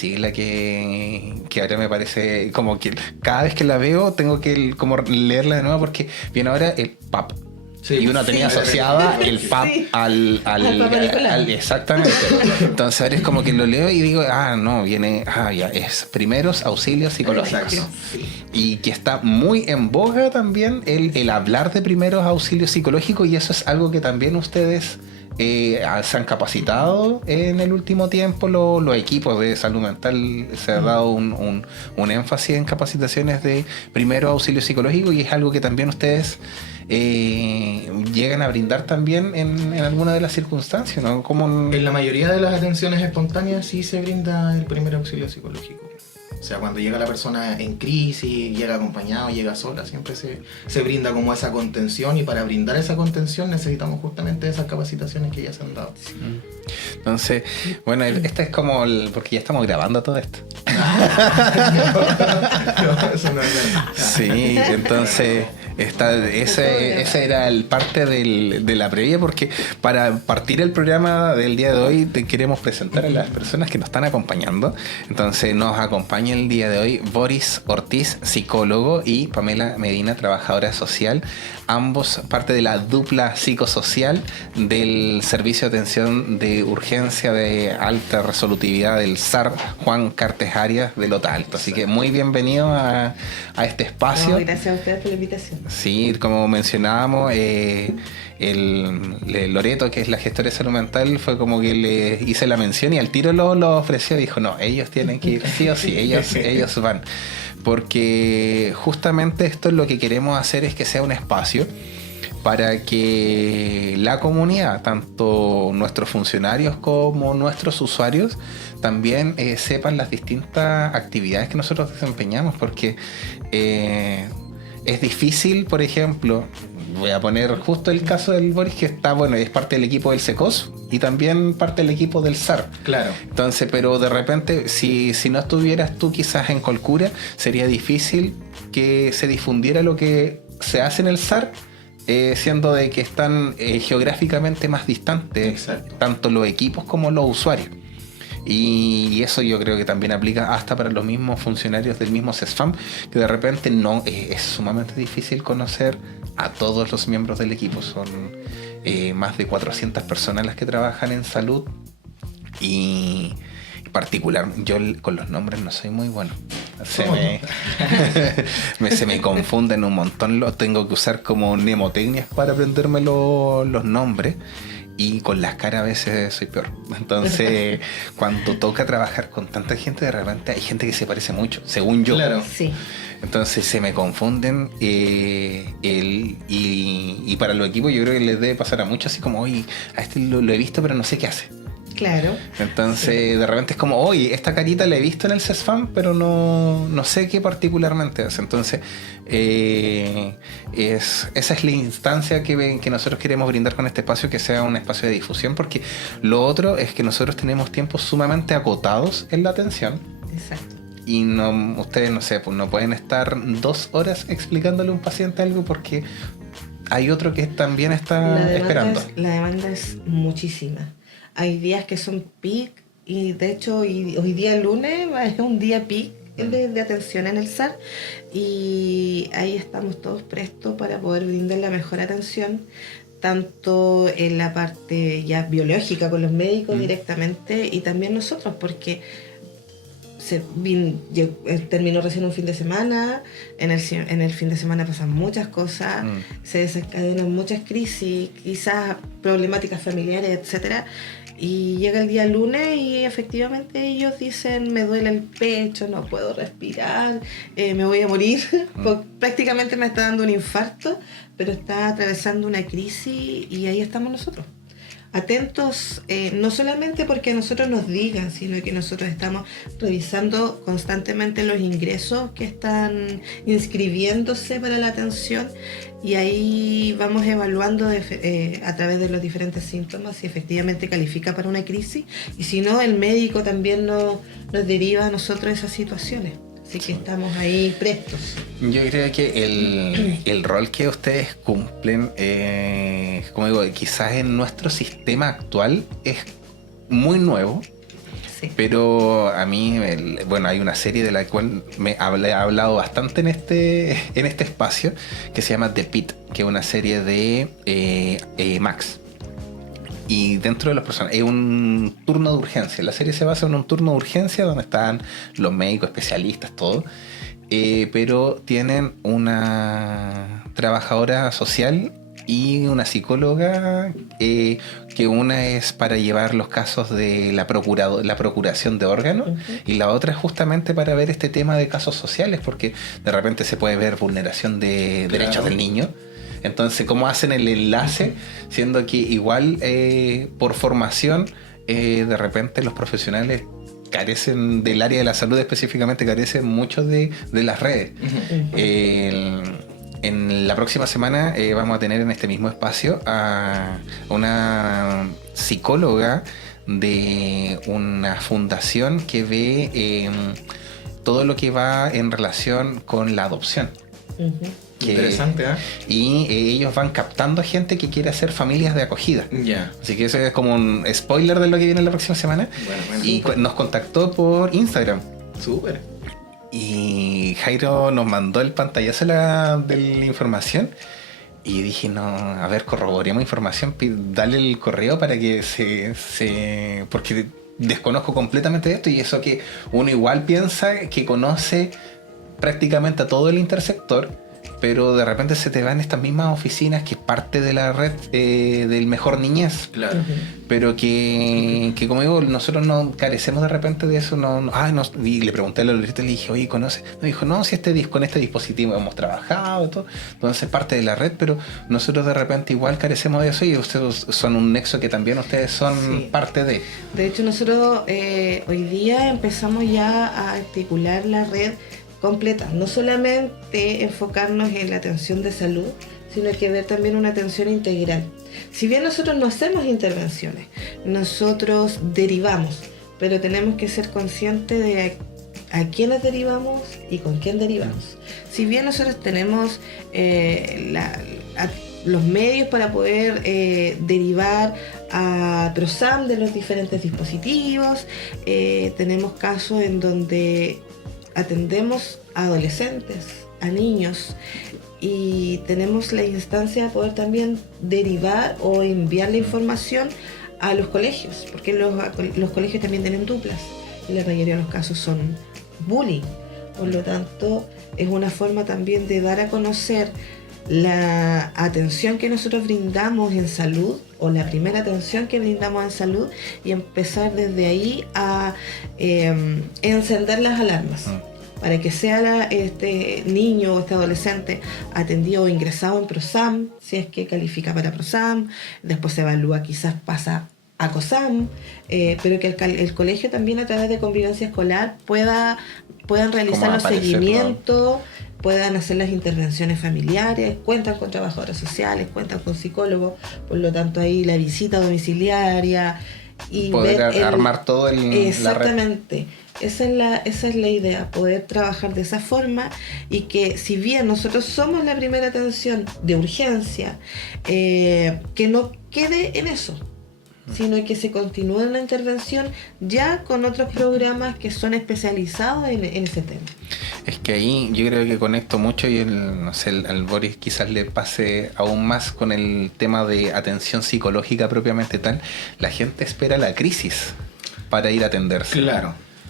sigla que ahora me parece como que cada vez que la veo tengo que como leerla de nuevo porque viene ahora el PAP. Sí, y uno tenía asociada el PAP al exactamente. Entonces ahora es como que lo leo y digo, no, viene, ya, es primeros auxilios psicológicos. Sí. Y que está muy en boga también el hablar de primeros auxilios psicológicos, y eso es algo que también ustedes se han capacitado en el último tiempo. Los equipos de salud mental se ha dado un énfasis en capacitaciones de primeros auxilios psicológicos, y es algo que también ustedes llegan a brindar también en alguna de las circunstancias, ¿no? Como en la mayoría de las atenciones espontáneas sí se brinda el primer auxilio psicológico. O sea, cuando llega la persona en crisis, llega acompañado, llega sola, siempre se brinda como esa contención, y para brindar esa contención necesitamos justamente esas capacitaciones que ya se han dado. Sí. Entonces, bueno, esta es como porque ya estamos grabando todo esto. No, eso no es verdad. Sí, entonces ese era el parte de la previa, porque para partir el programa del día de hoy te queremos presentar a las personas que nos están acompañando. Entonces nos acompaña el día de hoy Boris Ortiz, psicólogo, y Pamela Medina, trabajadora social, ambos parte de la dupla psicosocial del Servicio de Atención de Urgencia de Alta Resolutividad del SAR Juan Cartes Arias de Lota Alto. Así que muy bienvenido a este espacio. Gracias a ustedes por la invitación. Sí, como mencionábamos, Loreto, que es la gestora de salud mental, fue como que le hice la mención y al tiro lo ofreció. Dijo, no, ellos tienen que ir sí o sí, ellos van. Porque justamente esto es lo que queremos hacer, es que sea un espacio para que la comunidad, tanto nuestros funcionarios como nuestros usuarios, también sepan las distintas actividades que nosotros desempeñamos, porque es difícil, por ejemplo, voy a poner justo el caso del Boris, que está, bueno, es parte del equipo del SECOS y también parte del equipo del SAR. Claro. Entonces, pero de repente, si no estuvieras tú quizás en Colcura, sería difícil que se difundiera lo que se hace en el SAR, siendo de que están geográficamente más distantes. Exacto. Tanto los equipos como los usuarios. Y eso yo creo que también aplica hasta para los mismos funcionarios del mismo CESFAM, que de repente no es sumamente difícil conocer a todos los miembros del equipo. Son más de 400 personas las que trabajan en salud, y particular, yo con los nombres no soy muy bueno. Se me confunden un montón, lo tengo que usar como mnemotecnias para aprenderme los nombres. Y con las caras a veces soy peor. Entonces, cuando toca trabajar con tanta gente, de repente hay gente que se parece mucho, según yo. Claro. Sí. Entonces se me confunden. Y para los equipos yo creo que les debe pasar a muchos, así como, oye, a este lo he visto pero no sé qué hace. Claro. Entonces, de repente es como, oye, esta carita la he visto en el CESFAM, pero no sé qué particularmente hace. Entonces, esa es la instancia que nosotros queremos brindar con este espacio, que sea un espacio de difusión, porque lo otro es que nosotros tenemos tiempos sumamente acotados en la atención. Exacto. Y ustedes, no sé, pues no pueden estar 2 horas explicándole a un paciente algo, porque hay otro que también está esperando. La demanda es muchísima. Hay días que son peak, y de hecho hoy día lunes es un día peak de atención en el SAR, y ahí estamos todos prestos para poder brindar la mejor atención, tanto en la parte ya biológica con los médicos directamente, y también nosotros, porque terminó recién un fin de semana, en el fin de semana pasan muchas cosas, se desencadenan muchas crisis, quizás problemáticas familiares, etcétera, y llega el día lunes y efectivamente ellos dicen, me duele el pecho, no puedo respirar, me voy a morir, prácticamente me está dando un infarto, pero está atravesando una crisis, y ahí estamos nosotros. Atentos, no solamente porque a nosotros nos digan, sino que nosotros estamos revisando constantemente los ingresos que están inscribiéndose para la atención, y ahí vamos evaluando a través de los diferentes síntomas si efectivamente califica para una crisis, y si no, el médico también nos deriva a nosotros esas situaciones. Así que estamos ahí prestos. Yo creo que el rol que ustedes cumplen, como digo, quizás en nuestro sistema actual es muy nuevo, Sí. Pero a mí, bueno, hay una serie de la cual he hablado bastante en este espacio, que se llama The Pitt, que es una serie de Max. Y dentro de los personajes es un turno de urgencia. La serie se basa en un turno de urgencia donde están los médicos, especialistas, todo. Pero tienen una trabajadora social y una psicóloga, que una es para llevar los casos de la procuración de órganos, y la otra es justamente para ver este tema de casos sociales, porque de repente se puede ver vulneración de derechos del niño. Entonces, ¿cómo hacen el enlace? Siendo que igual por formación, de repente los profesionales carecen del área de la salud, específicamente carecen mucho de las redes. En la próxima semana vamos a tener en este mismo espacio a una psicóloga de una fundación que ve todo lo que va en relación con la adopción. Interesante, ¿eh? Y ellos van captando gente que quiere hacer familias de acogida. Ya. Así que eso es como un spoiler de lo que viene la próxima semana. Bueno, Y nos contactó por Instagram. Súper. Y Jairo nos mandó el pantallazo de la información. Y dije, no, a ver, corroboremos información, dale el correo para que porque desconozco completamente esto, y eso que uno igual piensa que conoce prácticamente a todo el intersector, pero de repente se te van estas mismas oficinas, que es parte de la red del Mejor Niñez. Claro. Pero que como digo, nosotros no carecemos de repente de eso. Y le pregunté a la Lolita, le dije, oye, ¿conoces? Me dijo, no, si con este dispositivo hemos trabajado y todo, entonces es parte de la red, pero nosotros de repente igual carecemos de eso, y ustedes son un nexo que también ustedes son parte de. De hecho, nosotros hoy día empezamos ya a articular la red completa, no solamente enfocarnos en la atención de salud, sino que ver también una atención integral. Si bien nosotros no hacemos intervenciones, nosotros derivamos, pero tenemos que ser conscientes de a quiénes derivamos y con quién derivamos. Si bien nosotros tenemos los medios para poder derivar a PROSAM de los diferentes dispositivos, tenemos casos en donde atendemos a adolescentes, a niños, y tenemos la instancia de poder también derivar o enviar la información a los colegios, porque los colegios también tienen duplas y la mayoría de los casos son bullying. Por lo tanto, es una forma también de dar a conocer la atención que nosotros brindamos en salud, o la primera atención que brindamos en salud, y empezar desde ahí a encender las alarmas para que sea este niño o este adolescente atendido o ingresado en PROSAM, si es que califica para PROSAM, después se evalúa, quizás pasa a COSAM, pero que el colegio también, a través de convivencia escolar, puedan realizar los seguimientos, puedan hacer las intervenciones familiares, cuentan con trabajadoras sociales, cuentan con psicólogos, por lo tanto ahí la visita domiciliaria y poder armar todo exactamente. La red. Esa es la idea, poder trabajar de esa forma, y que si bien nosotros somos la primera atención de urgencia, que no quede en eso, sino que se continúe la intervención ya con otros programas que son especializados en ese tema. Es que ahí yo creo que conecto mucho, y al Boris quizás le pase aún más con el tema de atención psicológica propiamente tal. La gente espera la crisis para ir a atenderse.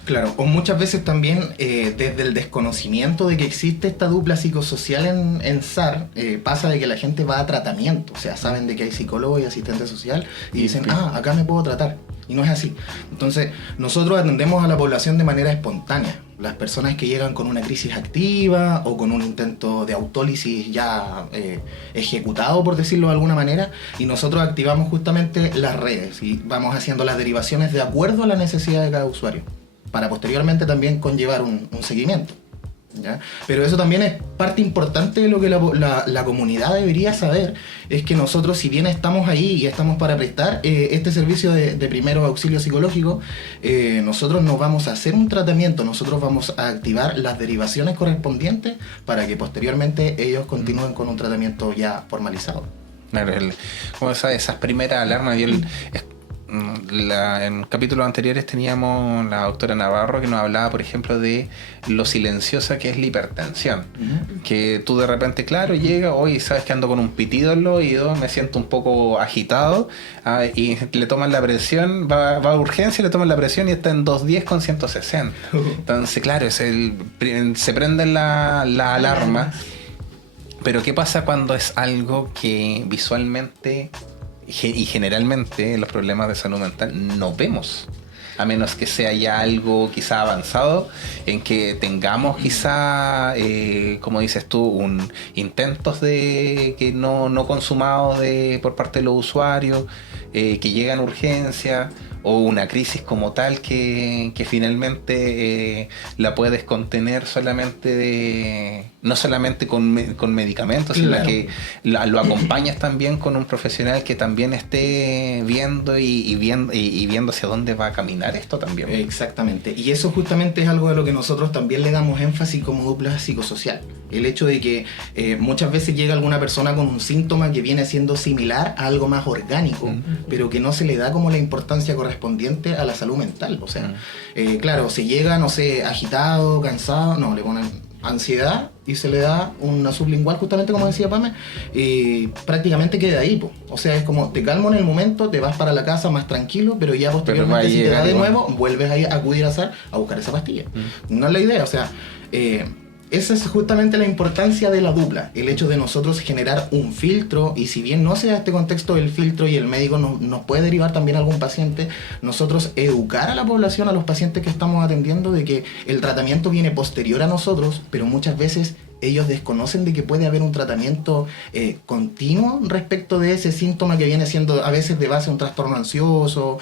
Claro, o muchas veces también desde el desconocimiento de que existe esta dupla psicosocial en SAR, pasa de que la gente va a tratamiento, o sea, saben de que hay psicólogo y asistente social y dicen, acá me puedo tratar, y no es así. Entonces, nosotros atendemos a la población de manera espontánea. Las personas que llegan con una crisis activa o con un intento de autólisis ya ejecutado, por decirlo de alguna manera, y nosotros activamos justamente las redes y vamos haciendo las derivaciones de acuerdo a la necesidad de cada usuario, para posteriormente también conllevar un seguimiento, ¿ya? Pero eso también es parte importante de lo que la comunidad debería saber, es que nosotros, si bien estamos ahí y estamos para prestar este servicio de primeros auxilios psicológicos, nosotros no vamos a hacer un tratamiento, nosotros vamos a activar las derivaciones correspondientes para que posteriormente ellos continúen con un tratamiento ya formalizado. Claro, como esas primeras alarmas, En capítulos anteriores teníamos la doctora Navarro que nos hablaba, por ejemplo, de lo silenciosa que es la hipertensión. Que tú de repente, claro, llega, hoy sabes que ando con un pitido en los oídos, me siento un poco agitado, y le toman la presión, va a urgencia, le toman la presión y está en 210 con 160. Entonces, claro, se prende la alarma. Pero ¿qué pasa cuando es algo que visualmente y generalmente los problemas de salud mental no vemos? A menos que sea ya algo quizá avanzado, en que tengamos quizá, como dices tú, intentos de que no consumados por parte de los usuarios, que llegan a urgencia, o una crisis como tal que finalmente la puedes contener no solamente con medicamentos, claro, sino que lo acompañas también con un profesional que también esté viendo y viendo hacia dónde va a caminar esto también. Exactamente, y eso justamente es algo de lo que nosotros también le damos énfasis como dupla psicosocial. El hecho de que muchas veces llega alguna persona con un síntoma que viene siendo similar a algo más orgánico, pero que no se le da como la importancia correspondiente a la salud mental. O sea, claro, se llega, no sé, agitado, cansado, no, le ponen ansiedad y se le da una sublingual, justamente como decía Pame, y prácticamente queda ahí, po. O sea, es como te calmo en el momento, te vas para la casa más tranquilo, pero ya posteriormente si te da de nuevo, vuelves a acudir a buscar esa pastilla. No es la idea, o sea, esa es justamente la importancia de la dupla, el hecho de nosotros generar un filtro, y si bien no sea este contexto del filtro y el médico nos puede derivar también a algún paciente, nosotros educar a la población, a los pacientes que estamos atendiendo, de que el tratamiento viene posterior a nosotros, pero muchas veces ellos desconocen de que puede haber un tratamiento continuo respecto de ese síntoma que viene siendo a veces de base un trastorno ansioso,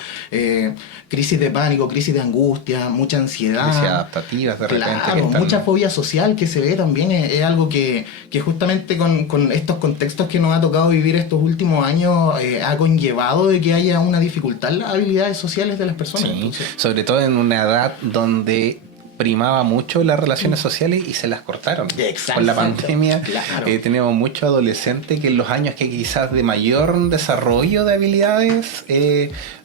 crisis de pánico, crisis de angustia, mucha ansiedad. Crisis adaptativas de repente. Claro, mucha fobia social que se ve también es algo que justamente con estos contextos que nos ha tocado vivir estos últimos años ha conllevado de que haya una dificultad en las habilidades sociales de las personas. Sí, entonces, sobre todo en una edad donde primaba mucho las relaciones sociales y se las cortaron. Con la pandemia, claro. Tenemos muchos adolescentes que en los años que quizás de mayor desarrollo de habilidades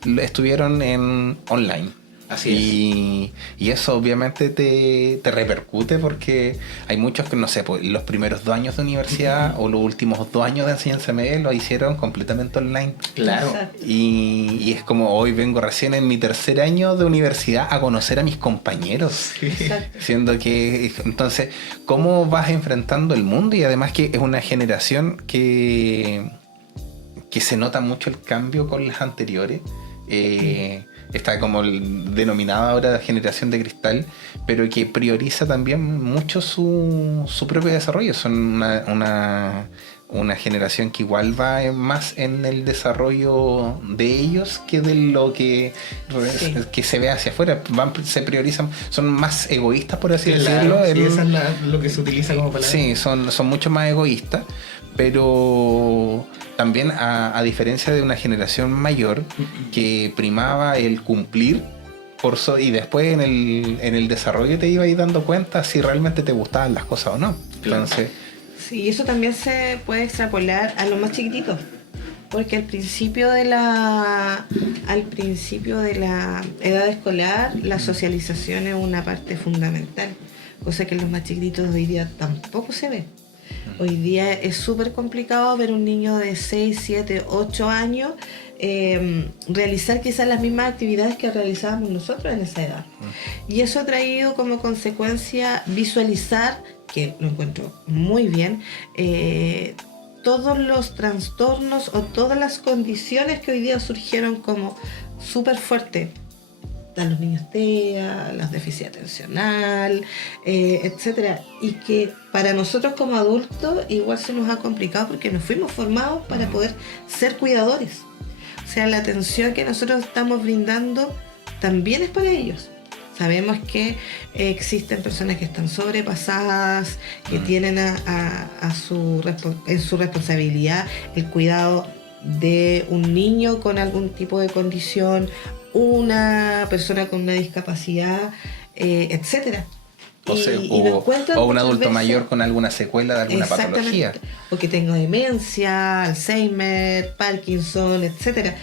estuvieron en online. Así y eso obviamente te repercute, porque hay muchos que, no sé, pues, los primeros 2 años de universidad o los últimos 2 años de enseñanza media lo hicieron completamente online. Claro. Y es como hoy vengo recién en mi 3er año de universidad a conocer a mis compañeros. Exacto. Siendo que, entonces, ¿cómo vas enfrentando el mundo? Y además que es una generación que se nota mucho el cambio con las anteriores. Está como denominada ahora generación de cristal, pero que prioriza también mucho su propio desarrollo. Son una generación que igual va más en el desarrollo de ellos que de lo que se ve hacia afuera. Se priorizan, son más egoístas, por así decirlo. Sí, eso es lo que se utiliza como palabra. Sí, son mucho más egoístas, pero también a diferencia de una generación mayor que primaba el cumplir y después en el desarrollo te ibas dando cuenta si realmente te gustaban las cosas o no. Entonces, sí, eso también se puede extrapolar a los más chiquititos, porque al principio de la edad escolar la socialización es una parte fundamental, cosa que en los más chiquititos hoy día tampoco se ve. Hoy día es súper complicado ver un niño de 6, 7, 8 años realizar quizás las mismas actividades que realizábamos nosotros en esa edad. Y eso ha traído como consecuencia visualizar, que lo encuentro muy bien, todos los trastornos o todas las condiciones que hoy día surgieron como súper fuertes. A los niños TEA, los déficit atencional, etcétera, y que para nosotros como adultos igual se nos ha complicado porque nos fuimos formados para poder ser cuidadores. O sea, la atención que nosotros estamos brindando también es para ellos. Sabemos que existen personas que están sobrepasadas, que tienen en su responsabilidad el cuidado de un niño con algún tipo de condición, una persona con una discapacidad, etcétera. O un adulto mayor con alguna secuela de alguna patología. O que tenga demencia, Alzheimer, Parkinson, etcétera.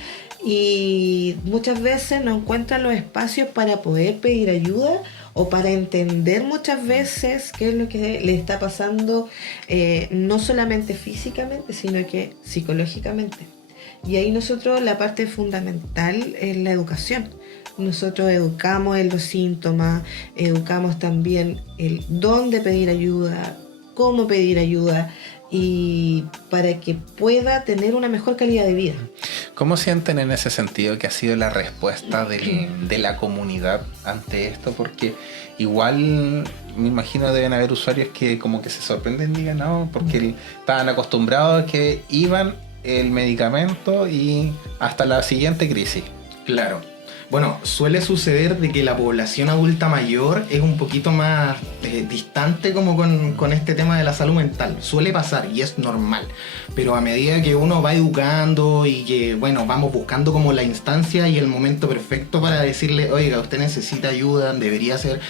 y muchas veces no encuentran los espacios para poder pedir ayuda o para entender muchas veces qué es lo que le está pasando, no solamente físicamente, sino que psicológicamente. Y ahí nosotros la parte fundamental es la educación. Nosotros educamos en los síntomas, educamos también el dónde pedir ayuda, cómo pedir ayuda, y para que pueda tener una mejor calidad de vida. ¿Cómo sienten en ese sentido que ha sido la respuesta de la comunidad ante esto? Porque igual me imagino deben haber usuarios que como que se sorprenden, digan, no, porque estaban acostumbrados a que iban el medicamento y hasta la siguiente crisis. Claro. Bueno, suele suceder de que la población adulta mayor es un poquito más distante como con este tema de la salud mental. Suele pasar y es normal. Pero a medida que uno va educando y que, bueno, vamos buscando como la instancia y el momento perfecto para decirle, oiga, usted necesita ayuda, debería ser,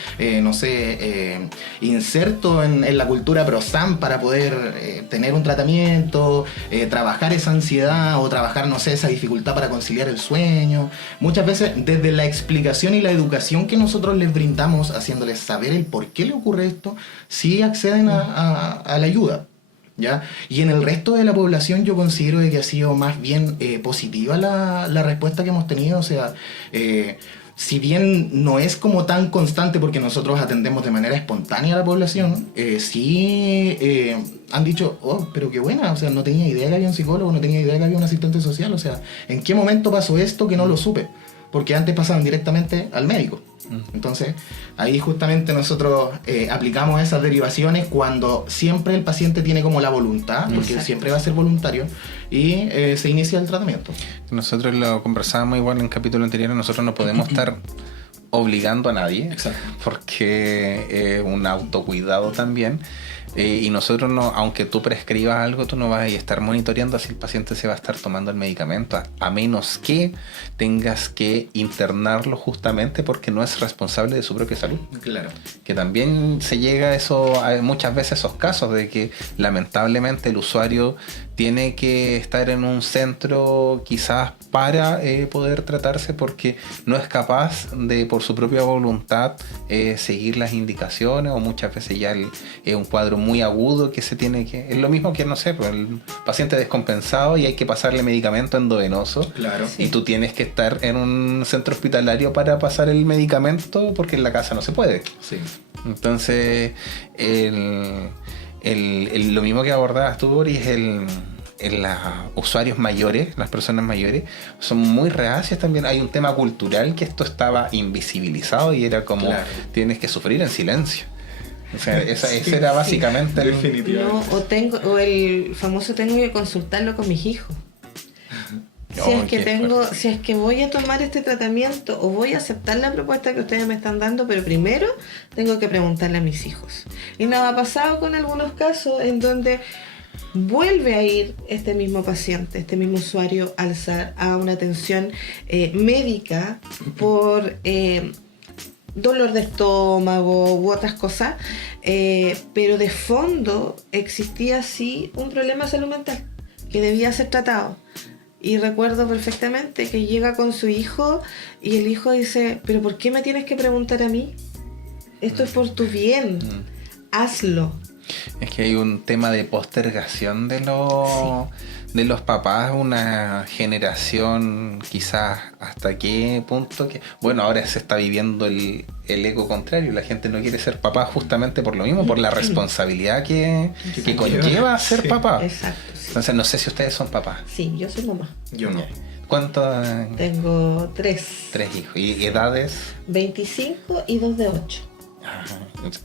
inserto en la cultura ProSam para poder tener un tratamiento, trabajar esa ansiedad o trabajar, no sé, esa dificultad para conciliar el sueño. Muchas veces desde la explicación y la educación que nosotros les brindamos, haciéndoles saber el por qué le ocurre esto, sí acceden a la ayuda, ¿ya? Y en el resto de la población yo considero de que ha sido más bien positiva la respuesta que hemos tenido. O sea, si bien no es como tan constante porque nosotros atendemos de manera espontánea a la población, sí han dicho, oh, pero qué buena, o sea, no tenía idea que había un psicólogo, no tenía idea que había un asistente social, o sea, ¿en qué momento pasó esto que no lo supe? Porque antes pasaban directamente al médico. Entonces, ahí justamente nosotros aplicamos esas derivaciones cuando siempre el paciente tiene como la voluntad, porque Exacto. siempre va a ser voluntario, y se inicia el tratamiento. Nosotros lo conversábamos igual en capítulo anterior, nosotros no podemos estar obligando a nadie, Exacto. porque es un autocuidado también. Y nosotros no, aunque tú prescribas algo, tú no vas a estar monitoreando si el paciente se va a estar tomando el medicamento, a menos que tengas que internarlo justamente porque no es responsable de su propia salud. Claro. Que también se llega a eso, a muchas veces esos casos de que lamentablemente el usuario tiene que estar en un centro quizás para poder tratarse porque no es capaz de por su propia voluntad seguir las indicaciones, o muchas veces ya es un cuadro muy agudo que se tiene que... Es lo mismo que, no sé, pues el paciente descompensado y hay que pasarle medicamento endovenoso. Claro. Sí. Y tú tienes que estar en un centro hospitalario para pasar el medicamento porque en la casa no se puede. Sí. Entonces, lo mismo que abordabas tú, Boris, los usuarios mayores, las personas mayores, son muy reacias también. Hay un tema cultural que esto estaba invisibilizado y era como, Claro. tienes que sufrir en silencio. O sea, ese Sí, era sí. básicamente el... Definitivamente. No, o el famoso tengo que consultarlo con mis hijos. Oh, qué fuerte. Si es que voy a tomar este tratamiento o voy a aceptar la propuesta que ustedes me están dando, pero primero tengo que preguntarle a mis hijos. Y nos ha pasado con algunos casos en donde vuelve a ir este mismo paciente, este mismo usuario a una atención médica por dolor de estómago u otras cosas, pero de fondo existía sí un problema de salud mental que debía ser tratado. Y recuerdo perfectamente que llega con su hijo y el hijo dice, pero ¿por qué me tienes que preguntar a mí? Esto es por tu bien, hazlo. Es que hay un tema de postergación de los papás, una generación quizás hasta qué punto que... Bueno, ahora se está viviendo el eco contrario, la gente no quiere ser papá justamente por lo mismo, por la responsabilidad que conlleva ser papá. Exacto. Sí. Entonces no sé si ustedes son papás. Sí, yo soy mamá. Yo no. ¿Cuántos? Tengo 3. 3 hijos. ¿Y edades? 25 y 2 de 8.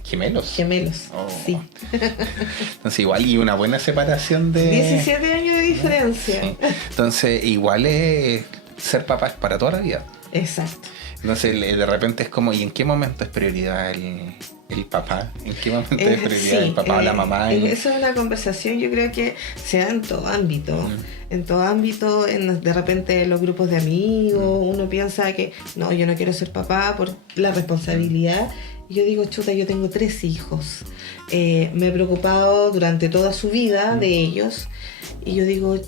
¿Gemelos? Gemelos. Oh. Sí. Entonces igual y una buena separación de... 17 años de diferencia. Sí. Entonces igual es... Ser papá es para toda la vida. Exacto. Entonces de repente es como, ¿y en qué momento es prioridad el papá? ¿En qué momento es prioridad el papá o la mamá? Esa es una conversación, yo creo que se da en todo ámbito. En todo ámbito, de repente en los grupos de amigos, uno piensa que no, yo no quiero ser papá por la responsabilidad. Y yo digo, chuta, yo tengo 3 hijos. Me he preocupado durante toda su vida de ellos. Y yo digo,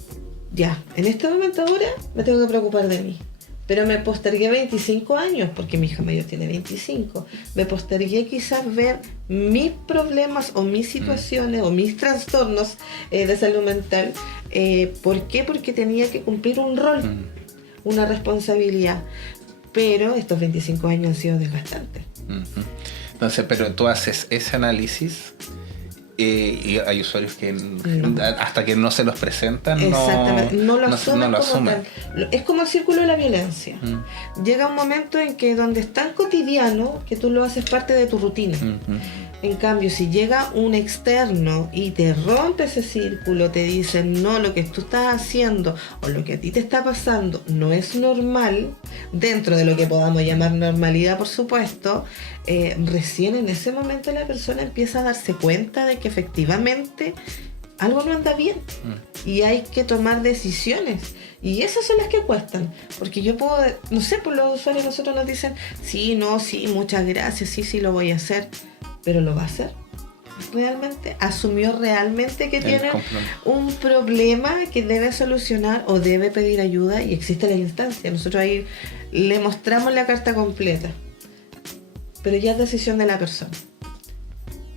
ya, en este momento ahora me tengo que preocupar de mí. Pero me postergué 25 años, porque mi hija mayor tiene 25. Me postergué quizás ver mis problemas o mis situaciones o mis trastornos de salud mental. ¿Por qué? Porque tenía que cumplir un rol, una responsabilidad. Pero estos 25 años han sido desgastantes. Entonces, pero tú haces ese análisis y hay usuarios que hasta que no se los presentan no lo asumen. Tal. Es como el círculo de la violencia. Llega un momento en que donde es tan cotidiano que tú lo haces parte de tu rutina. En cambio, si llega un externo y te rompe ese círculo, te dicen, no, lo que tú estás haciendo o lo que a ti te está pasando no es normal, dentro de lo que podamos llamar normalidad, por supuesto, recién en ese momento la persona empieza a darse cuenta de que efectivamente algo no anda bien y hay que tomar decisiones. Y esas son las que cuestan, porque yo puedo, no sé, por los usuarios nosotros nos dicen, sí, muchas gracias, sí, lo voy a hacer. ¿Pero lo va a hacer? ¿Realmente? ¿Asumió realmente que tiene un problema que debe solucionar o debe pedir ayuda? Y existe la instancia. Nosotros ahí le mostramos la carta completa. Pero ya es decisión de la persona.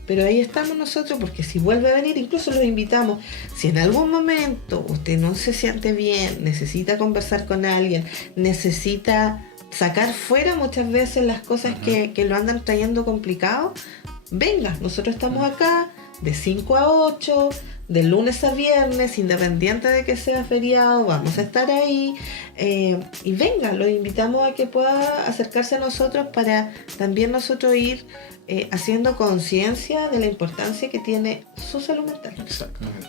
Pero ahí estamos nosotros, porque si vuelve a venir, incluso los invitamos. Si en algún momento usted no se siente bien, necesita conversar con alguien, necesita sacar fuera muchas veces las cosas que lo andan trayendo complicado, venga, nosotros estamos acá de 5 a 8, de lunes a viernes, independiente de que sea feriado, vamos a estar ahí. Y venga, los invitamos a que pueda acercarse a nosotros para también nosotros ir haciendo conciencia de la importancia que tiene su salud mental. Exactamente.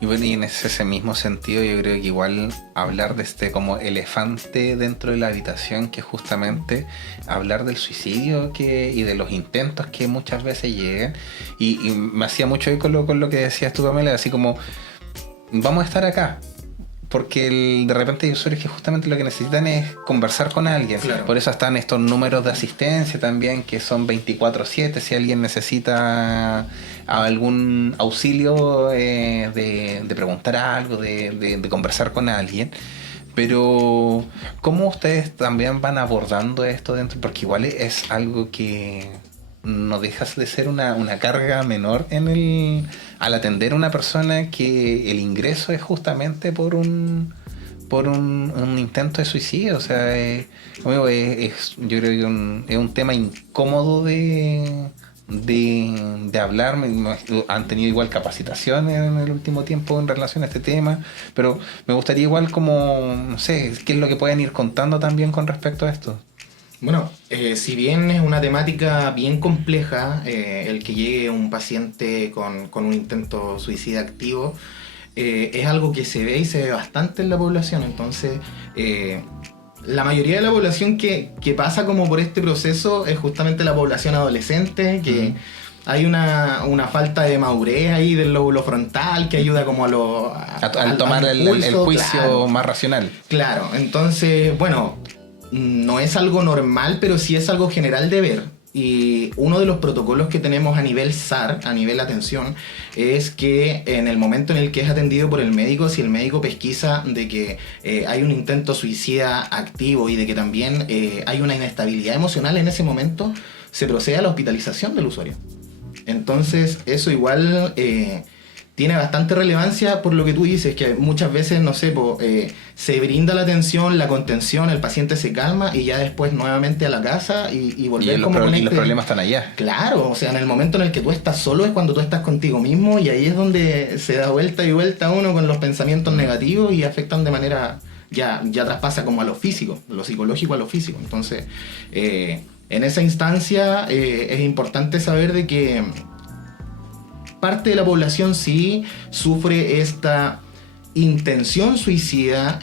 Y bueno, y en ese mismo sentido yo creo que igual hablar de este como elefante dentro de la habitación, que es justamente hablar del suicidio y de los intentos que muchas veces llegan, y me hacía mucho eco con lo que decías tú, Pamela, así como vamos a estar acá porque de repente hay usuarios que justamente lo que necesitan es conversar con alguien. Claro. Por eso están estos números de asistencia también, que son 24/7, si alguien necesita algún auxilio de preguntar algo, de conversar con alguien. Pero ¿cómo ustedes también van abordando esto dentro? Porque igual es algo que no deja de ser una carga menor al atender a una persona que el ingreso es justamente por un intento de suicidio. O sea, yo creo que es un tema incómodo de hablar. Han tenido igual capacitaciones en el último tiempo en relación a este tema, pero me gustaría igual como, no sé, qué es lo que pueden ir contando también con respecto a esto. Bueno, si bien es una temática bien compleja, el que llegue un paciente con un intento suicida activo, es algo que se ve y se ve bastante en la población. Entonces, la mayoría de la población que pasa como por este proceso es justamente la población adolescente, que hay una falta de madurez ahí del lóbulo frontal que ayuda como al tomar el juicio, claro, más racional. Claro, entonces, bueno, no es algo normal, pero sí es algo general de ver. Y uno de los protocolos que tenemos a nivel SAR, a nivel atención, es que en el momento en el que es atendido por el médico, si el médico pesquisa de que hay un intento suicida activo y de que también hay una inestabilidad emocional en ese momento, se procede a la hospitalización del usuario. Entonces, eso igual tiene bastante relevancia por lo que tú dices, que muchas veces, no sé, se brinda la atención, la contención, el paciente se calma y ya después nuevamente a la casa y volver como y los problemas están allá. Claro, o sea, en el momento en el que tú estás solo es cuando tú estás contigo mismo y ahí es donde se da vuelta y vuelta uno con los pensamientos negativos y afectan de manera, ya traspasa como a lo físico, lo psicológico a lo físico. Entonces, en esa instancia es importante saber de que parte de la población sí sufre esta intención suicida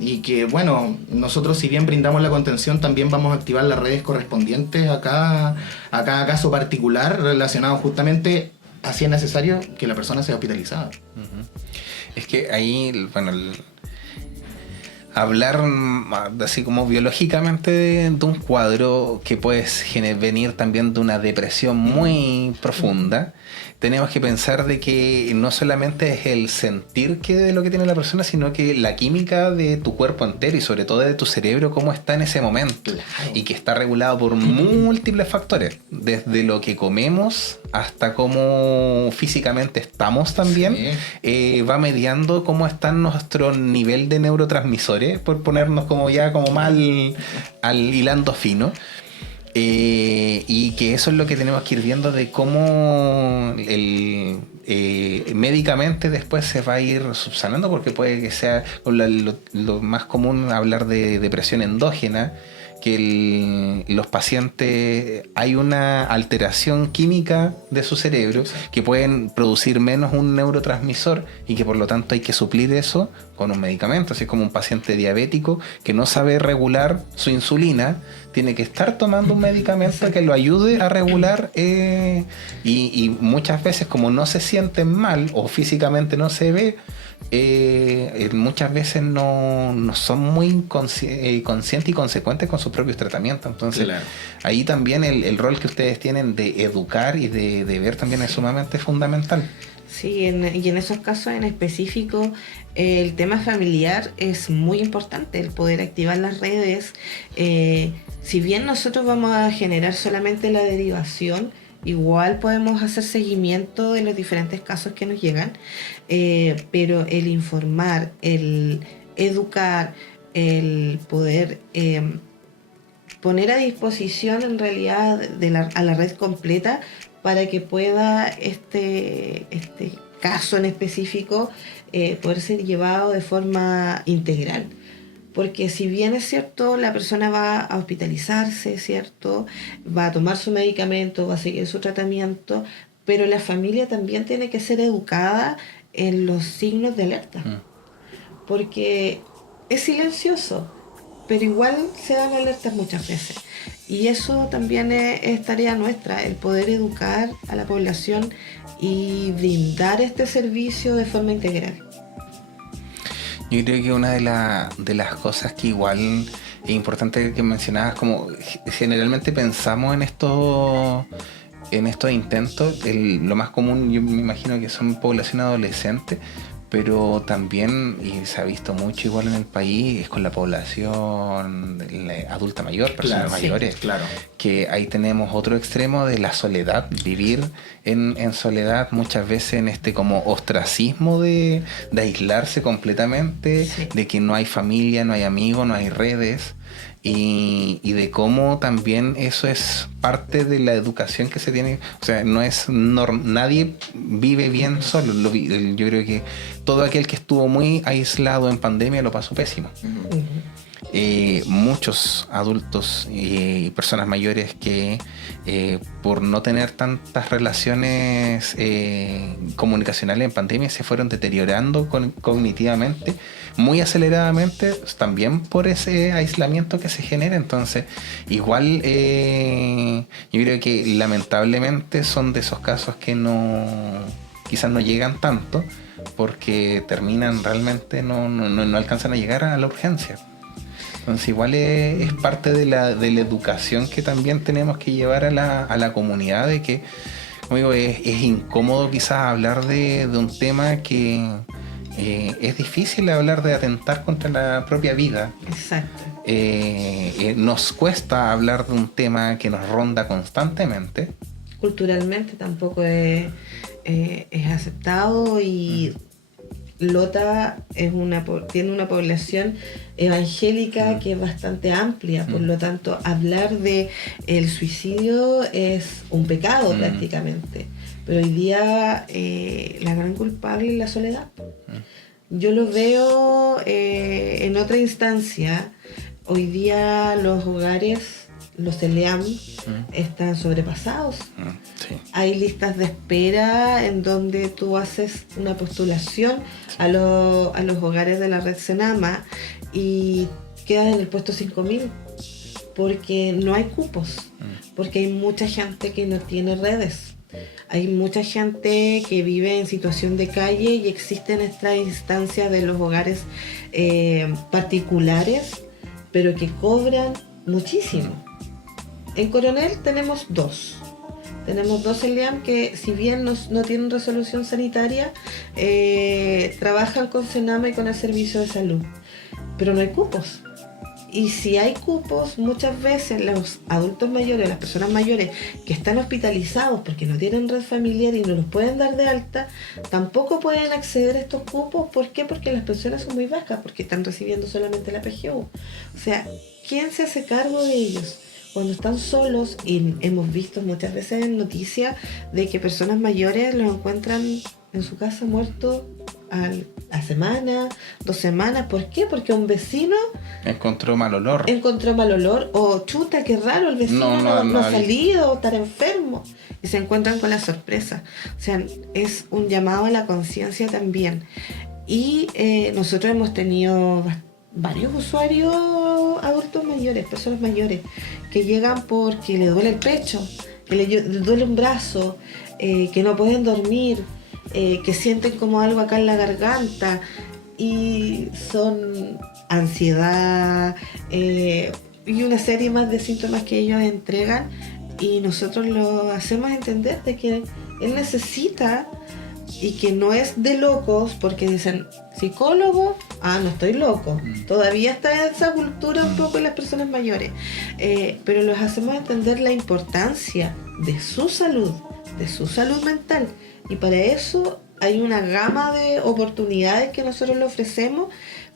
y que, bueno, nosotros si bien brindamos la contención, también vamos a activar las redes correspondientes a cada caso particular relacionado justamente a si es necesario que la persona sea hospitalizada. Es que ahí, bueno, hablar así como biológicamente de un cuadro que puede venir también de una depresión muy profunda, tenemos que pensar de que no solamente es el sentir que de lo que tiene la persona, sino que la química de tu cuerpo entero y sobre todo de tu cerebro, cómo está en ese momento. Claro. Y que está regulado por múltiples factores, desde lo que comemos hasta cómo físicamente estamos también. Sí. Va mediando cómo está nuestro nivel de neurotransmisores, por ponernos como ya como mal al hilando fino. Y que eso es lo que tenemos que ir viendo de cómo médicamente después se va a ir subsanando, porque puede que sea lo más común hablar de depresión endógena, que los pacientes hay una alteración química de su cerebro que pueden producir menos un neurotransmisor y que por lo tanto hay que suplir eso con un medicamento. Así como un paciente diabético que no sabe regular su insulina, tiene que estar tomando un medicamento que lo ayude a regular y muchas veces como no se sienten mal o físicamente no se ve, muchas veces no son muy conscientes y consecuentes con sus propios tratamientos. Entonces Claro. ahí también el rol que ustedes tienen de educar y de ver también es sumamente fundamental. Sí, y en esos casos en específico, el tema familiar es muy importante, el poder activar las redes. Si bien nosotros vamos a generar solamente la derivación, igual podemos hacer seguimiento de los diferentes casos que nos llegan, pero el informar, el educar, el poder poner a disposición en realidad a la red completa para que pueda este caso en específico poder ser llevado de forma integral. Porque si bien es cierto, la persona va a hospitalizarse, ¿cierto? Va a tomar su medicamento, va a seguir su tratamiento, pero la familia también tiene que ser educada en los signos de alerta. Porque es silencioso, pero igual se dan alertas muchas veces. Y eso también es tarea nuestra, el poder educar a la población y brindar este servicio de forma integral. Yo creo que una de las cosas que igual es importante que mencionabas, como generalmente pensamos en estos intentos, lo más común yo me imagino que son población adolescente, pero también, y se ha visto mucho igual en el país, es con la población adulta mayor, personas mayores, claro. que ahí tenemos otro extremo de la soledad, vivir en soledad, muchas veces en este como ostracismo de aislarse completamente, de que no hay familia, no hay amigos, no hay redes. Y de cómo también eso es parte de la educación que se tiene. O sea, nadie vive bien solo. Yo creo que todo aquel que estuvo muy aislado en pandemia lo pasó pésimo. Muchos adultos y personas mayores que por no tener tantas relaciones comunicacionales en pandemia se fueron deteriorando cognitivamente muy aceleradamente, también por ese aislamiento que se genera. Entonces igual yo creo que lamentablemente son de esos casos que quizás no llegan tanto porque terminan realmente no alcanzan a llegar a la urgencia. Entonces igual es parte de la educación que también tenemos que llevar a la comunidad, de que, como digo, es incómodo quizás hablar de un tema que es difícil hablar de atentar contra la propia vida. Exacto. Nos cuesta hablar de un tema que nos ronda constantemente. Culturalmente tampoco es aceptado y Lota tiene una población evangélica que es bastante amplia, por lo tanto hablar de el suicidio es un pecado prácticamente, pero hoy día la gran culpable es la soledad. Yo lo veo en otra instancia. Hoy día los hogares, los CELEAM, están sobrepasados. Sí. Hay listas de espera en donde tú haces una postulación a los hogares de la red Senama y quedas en el puesto 5000 porque no hay cupos, porque hay mucha gente que no tiene redes. Hay mucha gente que vive en situación de calle y existen estas instancias de los hogares particulares, pero que cobran muchísimo. En Coronel tenemos dos. Tenemos dos ELIAM que, si bien no tienen resolución sanitaria, trabajan con Senama y con el Servicio de Salud. Pero no hay cupos. Y si hay cupos, muchas veces los adultos mayores, las personas mayores que están hospitalizados porque no tienen red familiar y no los pueden dar de alta, tampoco pueden acceder a estos cupos. ¿Por qué? Porque las pensiones son muy bajas, porque están recibiendo solamente la PGU. O sea, ¿quién se hace cargo de ellos? Cuando están solos, y hemos visto muchas veces en noticias de que personas mayores los encuentran en su casa muertos a semana, 2 semanas. ¿Por qué? Porque un vecino encontró mal olor, o chuta, qué raro, el vecino no ha salido, o estar enfermo, y se encuentran con la sorpresa. O sea, es un llamado a la conciencia también. Y nosotros hemos tenido varios usuarios adultos mayores, personas mayores, que llegan porque le duele el pecho, que le duele un brazo, que no pueden dormir, que sienten como algo acá en la garganta, y son ansiedad y una serie más de síntomas que ellos entregan, y nosotros lo hacemos entender de que él necesita, y que no es de locos, porque dicen psicólogo, no estoy loco. Todavía está esa cultura un poco en las personas mayores, pero los hacemos entender la importancia de su salud mental, y para eso hay una gama de oportunidades que nosotros le ofrecemos,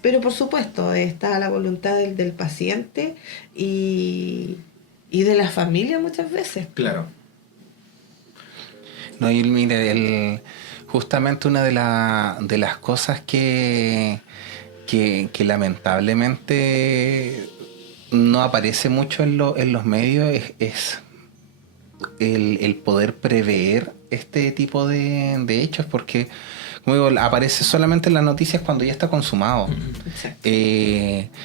pero por supuesto está a la voluntad del paciente y de la familia muchas veces. Claro. No, y mire, justamente una de las cosas que lamentablemente no aparece mucho en los medios es el poder prever este tipo de hechos, porque, como digo, aparece solamente en las noticias cuando ya está consumado. Yo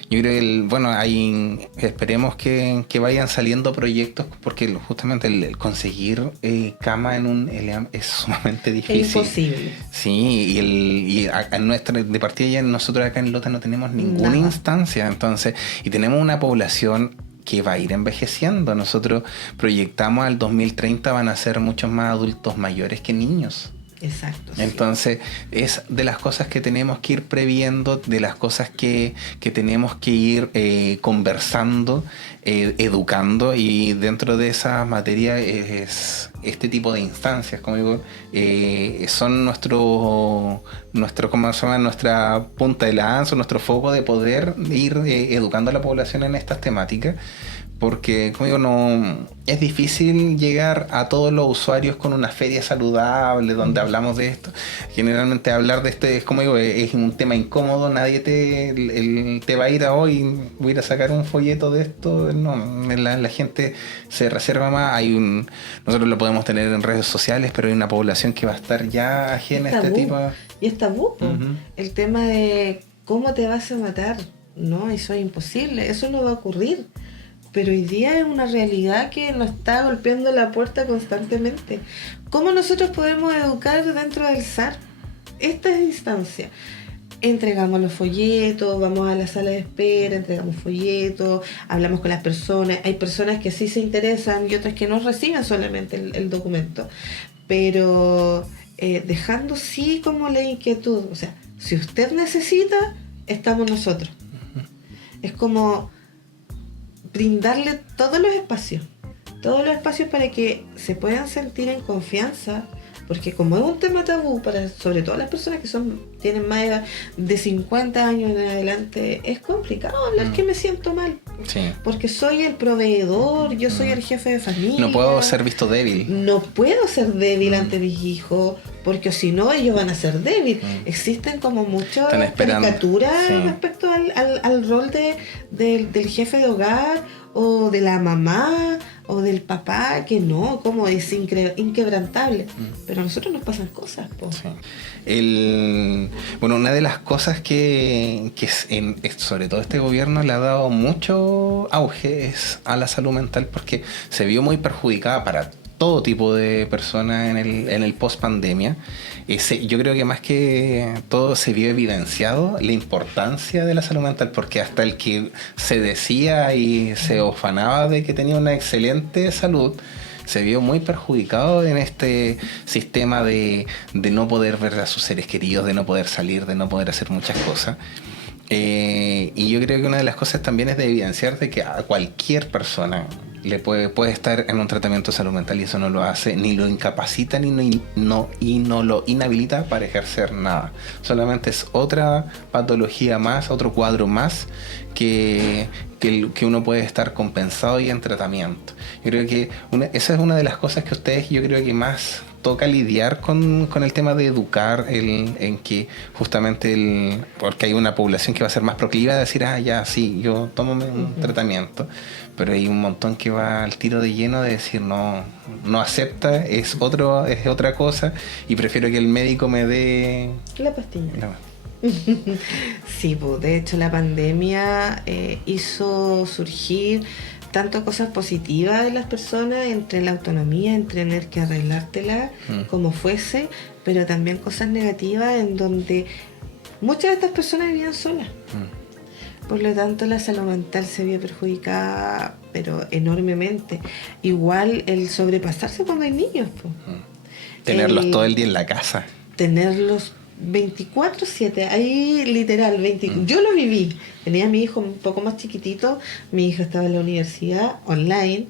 creo que esperemos que vayan saliendo proyectos, porque justamente el conseguir cama en un ELEAM es sumamente difícil. Es imposible. Sí, de partida ya nosotros acá en Lota no tenemos ninguna instancia, entonces, y tenemos una población que va a ir envejeciendo. Nosotros proyectamos al 2030 van a ser muchos más adultos mayores que niños. Exacto. Entonces, es de las cosas que tenemos que ir previendo, de las cosas que tenemos que ir conversando, educando, y dentro de esa materia es este tipo de instancias, como digo, son nuestro ¿cómo se llama? Nuestra punta de lanza, nuestro foco de poder ir educando a la población en estas temáticas. Porque, como digo, no es difícil llegar a todos los usuarios con una feria saludable donde hablamos de esto. Generalmente hablar de esto es, como digo, es un tema incómodo. Nadie te va a ir a hoy, voy a ir a sacar un folleto de esto. No, la gente se reserva más. Nosotros lo podemos tener en redes sociales, pero hay una población que va a estar ya ajena a este tipo. Y es tabú. El tema de cómo te vas a matar, no, eso es imposible, eso no va a ocurrir. Pero hoy día es una realidad que nos está golpeando la puerta constantemente. ¿Cómo nosotros podemos educar dentro del SAR estas instancias? Entregamos los folletos, vamos a la sala de espera, entregamos folletos, hablamos con las personas. Hay personas que sí se interesan y otras que no reciben solamente el documento. Pero dejando sí como la inquietud. O sea, si usted necesita, estamos nosotros. Es como brindarle todos los espacios para que se puedan sentir en confianza, porque como es un tema tabú para sobre todo las personas que tienen más de 50 años en adelante, es complicado hablar que me siento mal, porque soy el proveedor, yo soy el jefe de familia, no puedo ser visto débil, ante mis hijos, porque si no ellos van a ser débiles. Existen como muchas caricaturas respecto al rol del jefe de hogar o de la mamá o del papá, que no, como es inquebrantable. Pero a nosotros nos pasan cosas. Una de las cosas que sobre todo este gobierno le ha dado mucho auge es a la salud mental, porque se vio muy perjudicada para todo tipo de personas en el post-pandemia. Yo creo que más que todo se vio evidenciado la importancia de la salud mental, porque hasta el que se decía y se ufanaba de que tenía una excelente salud, se vio muy perjudicado en este sistema de no poder ver a sus seres queridos, de no poder salir, de no poder hacer muchas cosas. Y yo creo que una de las cosas también es de evidenciar de que a cualquier persona le puede estar en un tratamiento de salud mental, y eso no lo hace, ni lo incapacita, y no lo inhabilita para ejercer nada. Solamente es otra patología más, otro cuadro más que uno puede estar compensado y en tratamiento. Yo creo que esa es una de las cosas que ustedes, yo creo que más toca lidiar con el tema de educar, en que justamente porque hay una población que va a ser más proclive a decir, ya, sí, yo tómame un tratamiento, pero hay un montón que va al tiro de lleno de decir, no acepta, es otra cosa, y prefiero que el médico me dé la pastilla. Sí, pues de hecho la pandemia hizo surgir tanto cosas positivas de las personas, entre la autonomía, en tener que arreglártela como fuese, pero también cosas negativas en donde muchas de estas personas vivían solas. Por lo tanto, la salud mental se vio perjudicada, pero enormemente. Igual el sobrepasarse cuando hay niños. Tenerlos todo el día en la casa. Tenerlos 24/7, ahí literal, yo lo viví. Tenía a mi hijo un poco más chiquitito, mi hija estaba en la universidad online,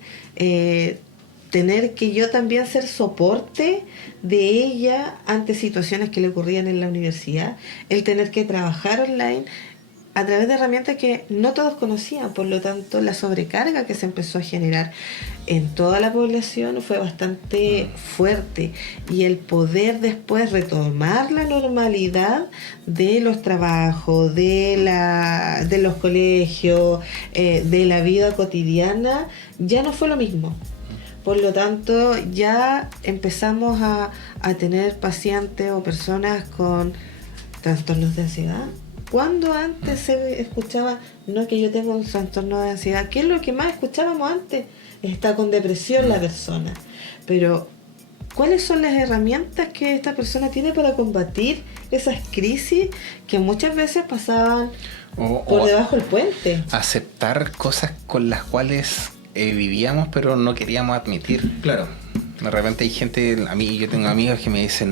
tener que yo también ser soporte de ella ante situaciones que le ocurrían en la universidad, el tener que trabajar online a través de herramientas que no todos conocían, por lo tanto la sobrecarga que se empezó a generar en toda la población fue bastante fuerte, y el poder después retomar la normalidad de los trabajos, de los colegios, de la vida cotidiana, ya no fue lo mismo. Por lo tanto, ya empezamos a tener pacientes o personas con trastornos de ansiedad. Cuando antes se escuchaba, no, que yo tengo un trastorno de ansiedad? ¿Qué es lo que más escuchábamos antes? Está con depresión la persona. Pero, ¿cuáles son las herramientas que esta persona tiene para combatir esas crisis que muchas veces pasaban por debajo del puente? Aceptar cosas con las cuales vivíamos, pero no queríamos admitir. Claro. De repente hay gente, yo tengo amigos que me dicen,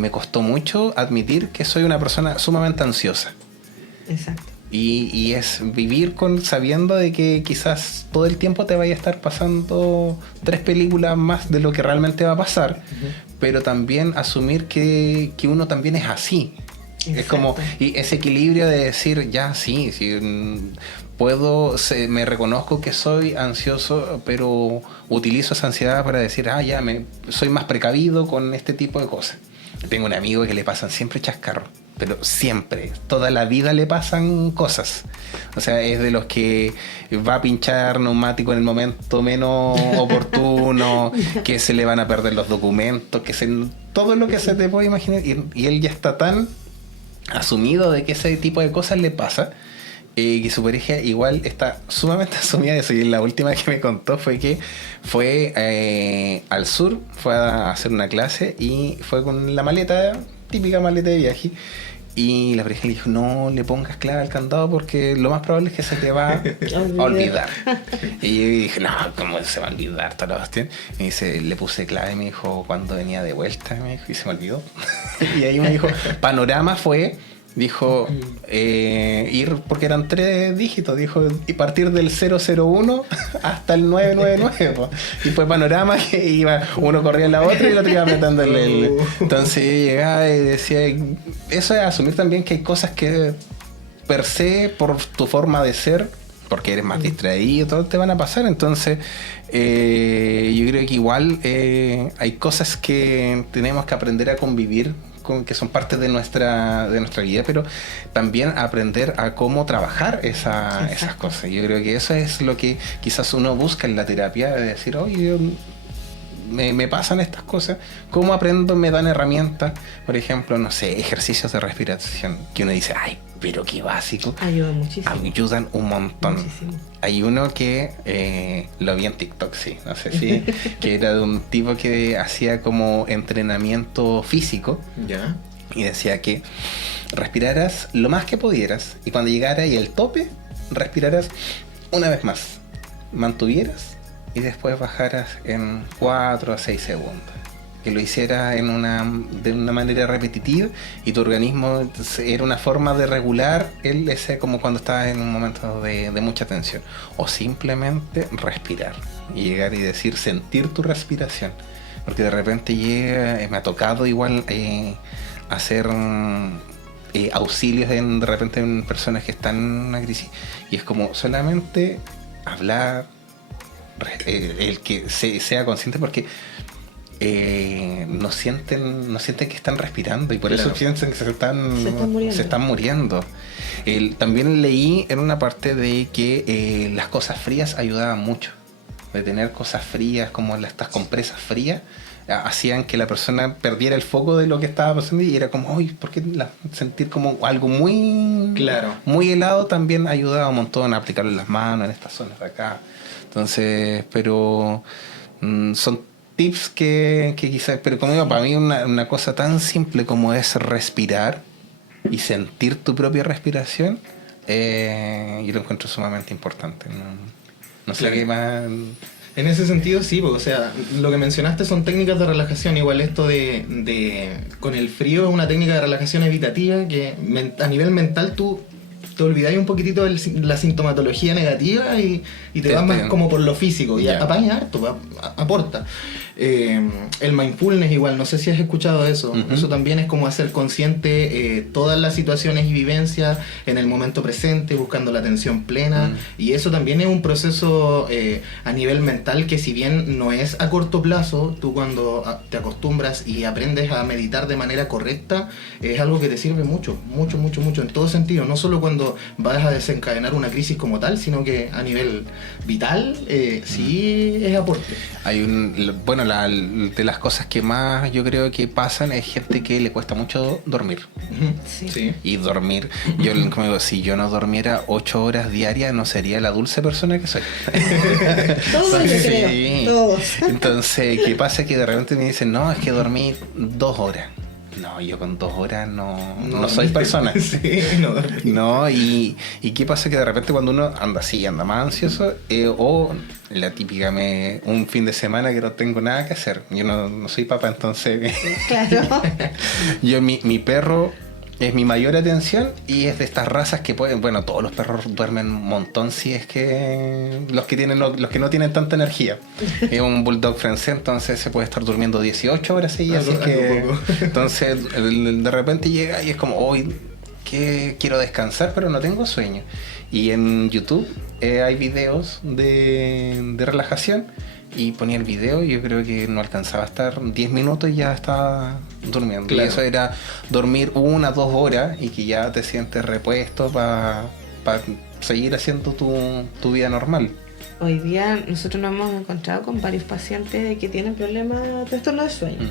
me costó mucho admitir que soy una persona sumamente ansiosa. Exacto. Y es vivir sabiendo de que quizás todo el tiempo te vaya a estar pasando 3 películas más de lo que realmente va a pasar, pero también asumir que uno también es así. Exacto. Es como, y ese equilibrio de decir, ya sí, me reconozco que soy ansioso, pero utilizo esa ansiedad para decir, soy más precavido con este tipo de cosas. Tengo un amigo que le pasan siempre chascarros, pero siempre, toda la vida le pasan cosas. O sea, es de los que va a pinchar neumático en el momento menos oportuno, que se le van a perder los documentos, todo lo que se te puede imaginar, y él ya está tan asumido de que ese tipo de cosas le pasa, que su pareja igual está sumamente asumida de eso. Y la última que me contó fue que fue al sur, fue a hacer una clase y fue con la maleta, típica maleta de viaje, y la pareja le dijo, no le pongas clave al candado porque lo más probable es que se te va a olvidar. Y yo dije, no, ¿cómo se va a olvidar toda la cuestión? Me dice, le puse clave, me dijo, cuando venía de vuelta, me dijo, y se me olvidó. Y ahí me dijo, panorama fue... Dijo, ir, porque eran 3 dígitos, dijo, y partir del 001 hasta el 999. Y fue panorama que iba, uno corría en la otra y el otro iba apretando el. Entonces llegaba y decía, eso es asumir también que hay cosas que per se, por tu forma de ser, porque eres más distraído, todo te van a pasar. Entonces, yo creo que igual hay cosas que tenemos que aprender a convivir, que son parte de nuestra vida, pero también aprender a cómo trabajar esas cosas. Yo creo que eso es lo que quizás uno busca en la terapia, de decir, oye, me pasan estas cosas, ¿cómo aprendo? Me dan herramientas, por ejemplo, no sé, ejercicios de respiración, que uno dice, pero qué básico, Ayuda muchísimo. ayudan un montón. Muchísimo. Hay uno que lo vi en TikTok, sí, no sé si, que era de un tipo que hacía como entrenamiento físico Ya. y decía que respiraras lo más que pudieras y cuando llegara ahí el tope, respiraras una vez más, mantuvieras y después bajaras en 4 a 6 segundos. Que lo hiciera de una manera repetitiva y tu organismo era una forma de regular ese como cuando estás en un momento de mucha tensión. O simplemente respirar y llegar y decir, sentir tu respiración. Porque de repente me ha tocado igual hacer auxilios de repente en personas que están en una crisis y es como solamente hablar, el que sea consciente porque no sienten que están respirando y por Claro. eso piensan que se muriendo. están muriendo. También leí en una parte de que las cosas frías ayudaban mucho, de tener cosas frías como estas compresas frías hacían que la persona perdiera el foco de lo que estaba pasando y era como, uy, ¿por qué sentir como algo muy Claro. muy helado también ayudaba un montón a aplicarlo en las manos, en estas zonas de acá? Entonces, pero son tips que quizás, pero como digo, para mí una cosa tan simple como es respirar y sentir tu propia respiración, yo lo encuentro sumamente importante. No sé Claro. qué más. En ese sentido sí, porque, o sea, lo que mencionaste son técnicas de relajación, igual esto con el frío es una técnica de relajación evitativa que a nivel mental tú te olvidáis un poquitito de la sintomatología negativa y te vas más como por lo físico y Ya. apaña harto, aporta. El mindfulness igual, no sé si has escuchado eso. Uh-huh. Eso también es como hacer consciente todas las situaciones y vivencias en el momento presente, buscando la atención plena. Y eso también es un proceso a nivel mental que si bien no es a corto plazo, tú cuando te acostumbras y aprendes a meditar de manera correcta, es algo que te sirve mucho, mucho, mucho, mucho, en todo sentido. No solo cuando vas a desencadenar una crisis como tal, sino que a nivel vital sí es aporte. Hay de las cosas que más yo creo que pasan es gente que le cuesta mucho dormir. Sí. Sí. Y dormir, yo como digo, si yo no durmiera 8 horas diarias no sería la dulce persona que soy. Todos, yo Sí. creo. Todos. Entonces, ¿qué pasa? Que de repente me dicen, no, es que dormí 2 horas. No, yo con 2 horas no soy persona. Sí, no dormí. No, y qué pasa que de repente cuando uno anda así, anda más ansioso, o la típica un fin de semana que no tengo nada que hacer. Yo no soy papá, entonces Claro. yo mi perro es mi mayor atención y es de estas razas que pueden, bueno, todos los perros duermen un montón si es que los que no tienen tanta energía. Es un bulldog francés, entonces se puede estar durmiendo 18 horas seguidas, así que Algo poco. entonces de repente llega y es como, hoy que quiero descansar pero no tengo sueño. Y en YouTube hay videos de relajación y ponía el video y yo creo que no alcanzaba a estar 10 minutos y ya estaba durmiendo. Claro. Y eso era dormir 1 o 2 horas y que ya te sientes repuesto para seguir haciendo tu vida normal. Hoy día nosotros nos hemos encontrado con varios pacientes que tienen problemas de trastorno de sueño.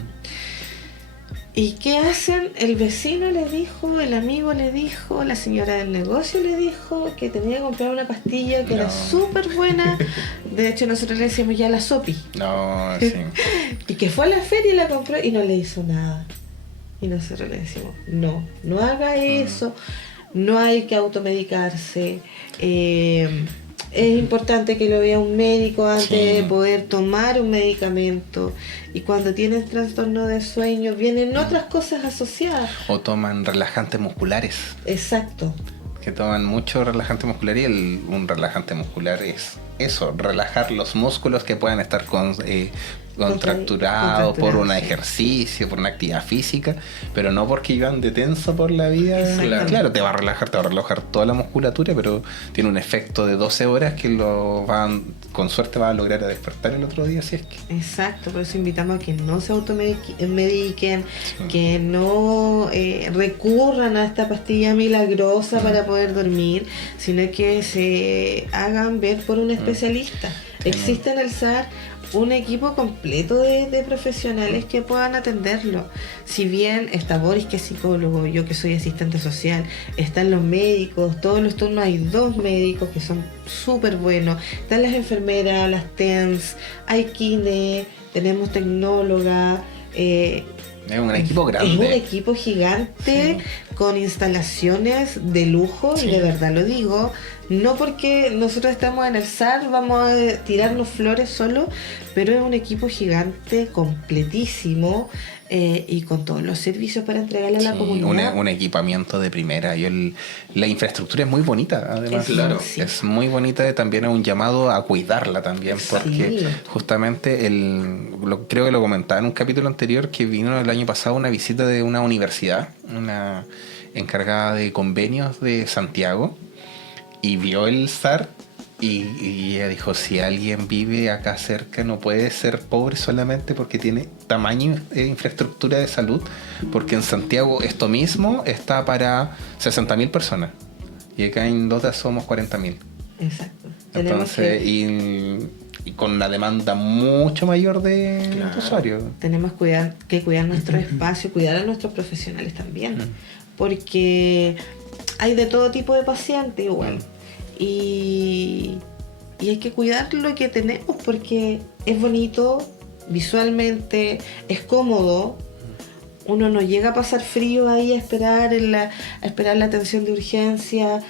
¿Y qué hacen? El vecino le dijo, el amigo le dijo, la señora del negocio le dijo que tenía que comprar una pastilla que era súper buena. De hecho, nosotros le decíamos ya la Sopi. No, sí. Y que fue a la feria y la compró y no le hizo nada. Y nosotros le decimos, no haga eso, no hay que automedicarse. Es importante que lo vea un médico antes de poder tomar un medicamento. Y cuando tienes trastorno de sueño vienen otras cosas asociadas. O toman relajantes musculares. Exacto. Que toman mucho relajante muscular y un relajante muscular es eso, relajar los músculos que puedan estar contracturados por un ejercicio, por una actividad física, pero no porque yo ande tenso por la vida. Claro, te va a relajar toda la musculatura, pero tiene un efecto de 12 horas que con suerte va a lograr a despertar el otro día si es que. Exacto, por eso invitamos a que no se automediquen, que no recurran a esta pastilla milagrosa para poder dormir, sino que se hagan ver por un especialista. Existe en el SAR un equipo completo de profesionales que puedan atenderlo. Si bien está Boris, que es psicólogo, yo que soy asistente social, están los médicos, todos los turnos hay 2 médicos que son súper buenos, están las enfermeras, las TENS, hay kine, tenemos tecnóloga, Es un equipo grande. es un equipo gigante, Sí. con instalaciones de lujo, Sí. y de verdad lo digo, no porque nosotros estamos en el SAR vamos a tirarnos flores solo, pero es un equipo gigante, completísimo, y con todos los servicios para entregarle a la Sí, comunidad. un equipamiento de primera. La infraestructura es muy bonita, además. Claro. Sí. Es muy bonita y también es un llamado a cuidarla también, porque Sí. justamente creo que lo comentaba en un capítulo anterior, que vino el año pasado una visita de una universidad, una encargada de convenios de Santiago, y vio el SAR. Y ella dijo, si alguien vive acá cerca no puede ser pobre solamente porque tiene tamaño de infraestructura de salud, porque en Santiago esto mismo está para 60.000 personas y acá en Lota somos 40.000. Exacto. Tenemos Entonces, y con una demanda mucho mayor de Claro. usuarios. tenemos que cuidar nuestro espacio, cuidar a nuestros profesionales también, porque hay de todo tipo de pacientes igual, y hay que cuidar lo que tenemos porque es bonito visualmente, es cómodo. Uno no llega a pasar frío ahí a esperar a esperar la atención de urgencia,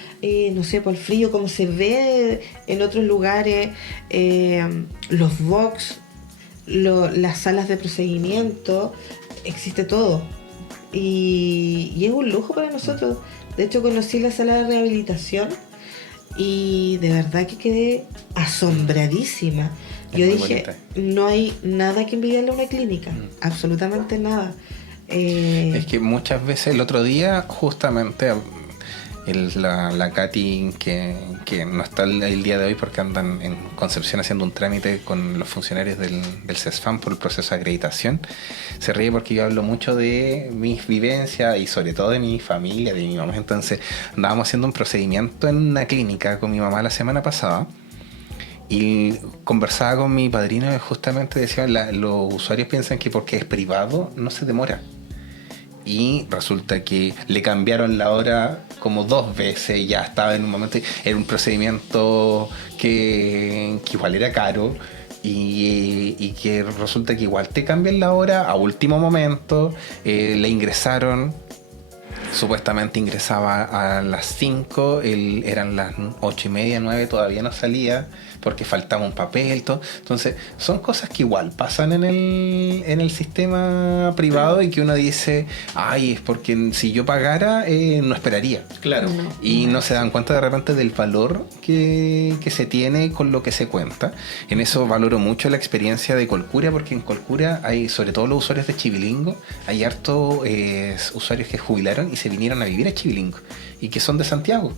no sé, por el frío como se ve en otros lugares, los box, las salas de procedimiento, existe todo. Y es un lujo para nosotros. De hecho, conocí la sala de rehabilitación y de verdad que quedé asombradísima. Es Yo muy dije, bonita. no hay nada que envidiarle a una clínica, absolutamente nada. Es que muchas veces el otro día justamente la Katy que no está el día de hoy porque andan en Concepción haciendo un trámite con los funcionarios del CESFAM por el proceso de acreditación, se ríe porque yo hablo mucho de mis vivencias y sobre todo de mi familia, de mi mamá. Entonces andábamos haciendo un procedimiento en una clínica con mi mamá la semana pasada y conversaba con mi padrino y justamente decía, los usuarios piensan que porque es privado no se demora. Y resulta que le cambiaron la hora como 2 veces, ya estaba en un momento, era un procedimiento que igual era caro y que resulta que igual te cambian la hora a último momento, le ingresaron, supuestamente ingresaba a las 5, eran las 8:30, 9, todavía no salía porque faltaba un papel, todo. Entonces son cosas que igual pasan en el sistema privado y que uno dice, ay, es porque si yo pagara no esperaría. Claro. No. Y no se dan cuenta de repente del valor que se tiene con lo que se cuenta. En eso valoro mucho la experiencia de Colcura, porque en Colcura hay, sobre todo los usuarios de Chivilingo, hay hartos usuarios que jubilaron y se vinieron a vivir a Chivilingo y que son de Santiago